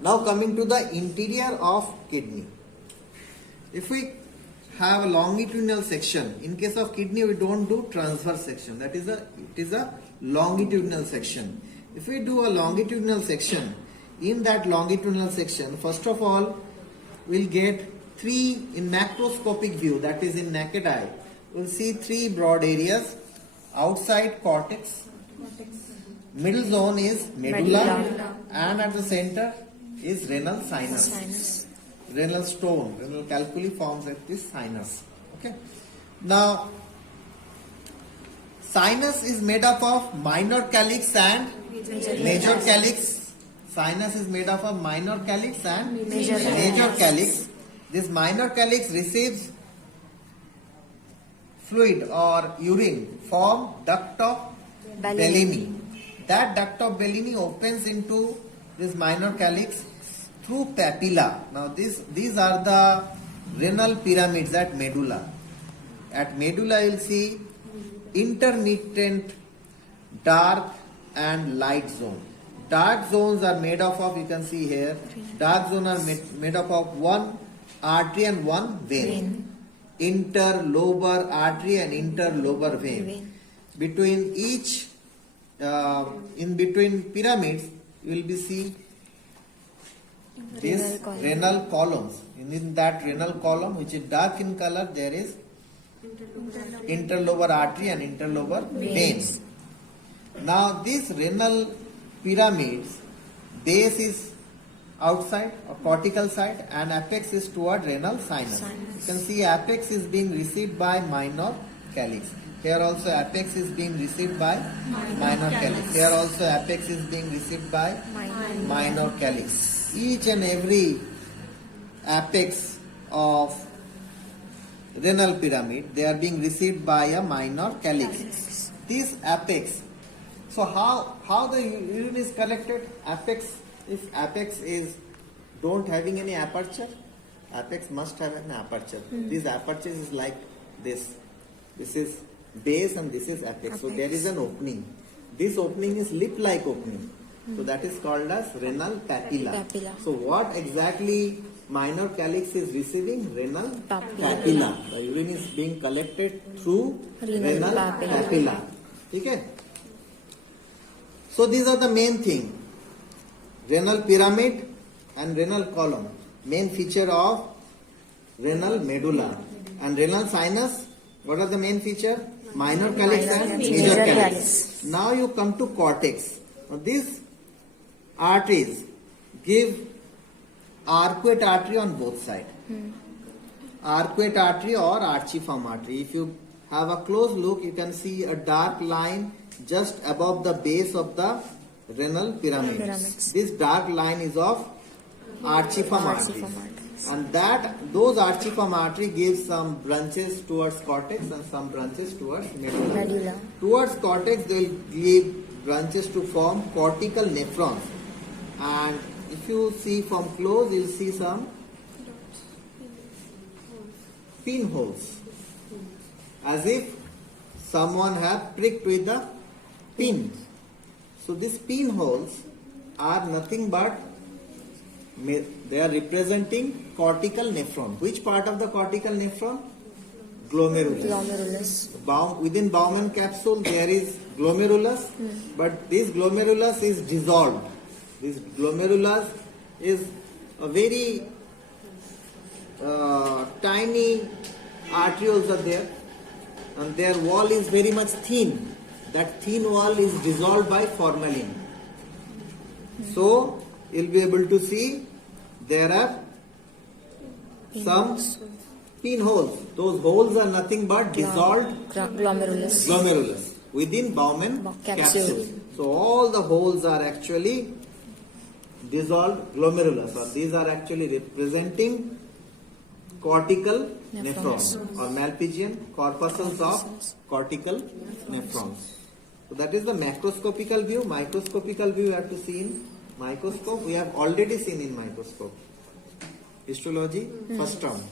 Now coming to the interior of kidney. If we have a longitudinal section, in case of kidney we don't do transverse section. It is a longitudinal section. If we do a longitudinal section, in that longitudinal section, first of all, we'll get three in macroscopic view, that is in naked eye. We'll see three broad areas. Outside cortex, middle zone is medulla, and at the center is renal sinus. Renal stone, renal calculi forms at this sinus. Okay. Now, sinus is made up of minor calyx and major calyx. Sinus is made up of minor calyx and major calyx. This minor calyx receives fluid or urine from duct of Bellini. That duct of Bellini opens into this minor calyx through papilla. Now these are the renal pyramids at medulla. At medulla you will see intermittent dark and light zone. Dark zones are made up of, you can see here, dark zones are made up of one artery and one vein. Interlobar artery and interlobar vein. Between each, in between pyramids, you will be see this renal columns. In that renal column, which is dark in color, there is interlobar artery and interlobar veins. Now, these renal pyramids, base is outside or cortical side and apex is toward renal sinus. You can see apex is being received by minor calyx. Here also apex is being received by minor calyx. Here also apex is being received by minor calyx. Each and every apex of renal pyramid, they are being received by a minor calyx. This apex. So how the urine is collected? Apex. If apex is don't having any aperture, apex must have an aperture. This aperture is like this. This is base and this is apex. So there is an opening. This opening is lip-like opening. So that is called as renal papilla. So what exactly minor calyx is receiving? Renal papilla. The urine is being collected through renal papilla. Okay. So these are the main thing. Renal pyramid and renal column, main feature of renal medulla. And renal sinus, what are the main feature? Minor calyx and major calyx. Now you come to cortex. Now these arteries give arcuate artery on both sides. Arcuate artery or archiform artery. If you have a close look, you can see a dark line just above the base of the renal pyramids. This dark line is of archiform artery, and those archiform artery gives some branches towards cortex and some branches towards medulla. Towards cortex they will give branches to form cortical nephrons, and if you see from close you will see some pinholes, as if someone have pricked with the pin. So these pinholes are nothing but, they are representing cortical nephron. Which part of the cortical nephron? Glomerulus. Within Bowman capsule there is glomerulus, but this glomerulus is dissolved. This glomerulus is a very tiny arterioles are there, and their wall is very much thin. That thin wall is dissolved by formalin. So you will be able to see there are some pinholes. Those holes are nothing but dissolved glomerulus within Bowman capsule. So all the holes are actually dissolved glomerulus, or these are actually representing cortical nephrons or Malpighian corpuscles of cortical nephrons. So that is the macroscopical view. Microscopical view you have to see in microscope. We have already seen in microscope. Histology, first term.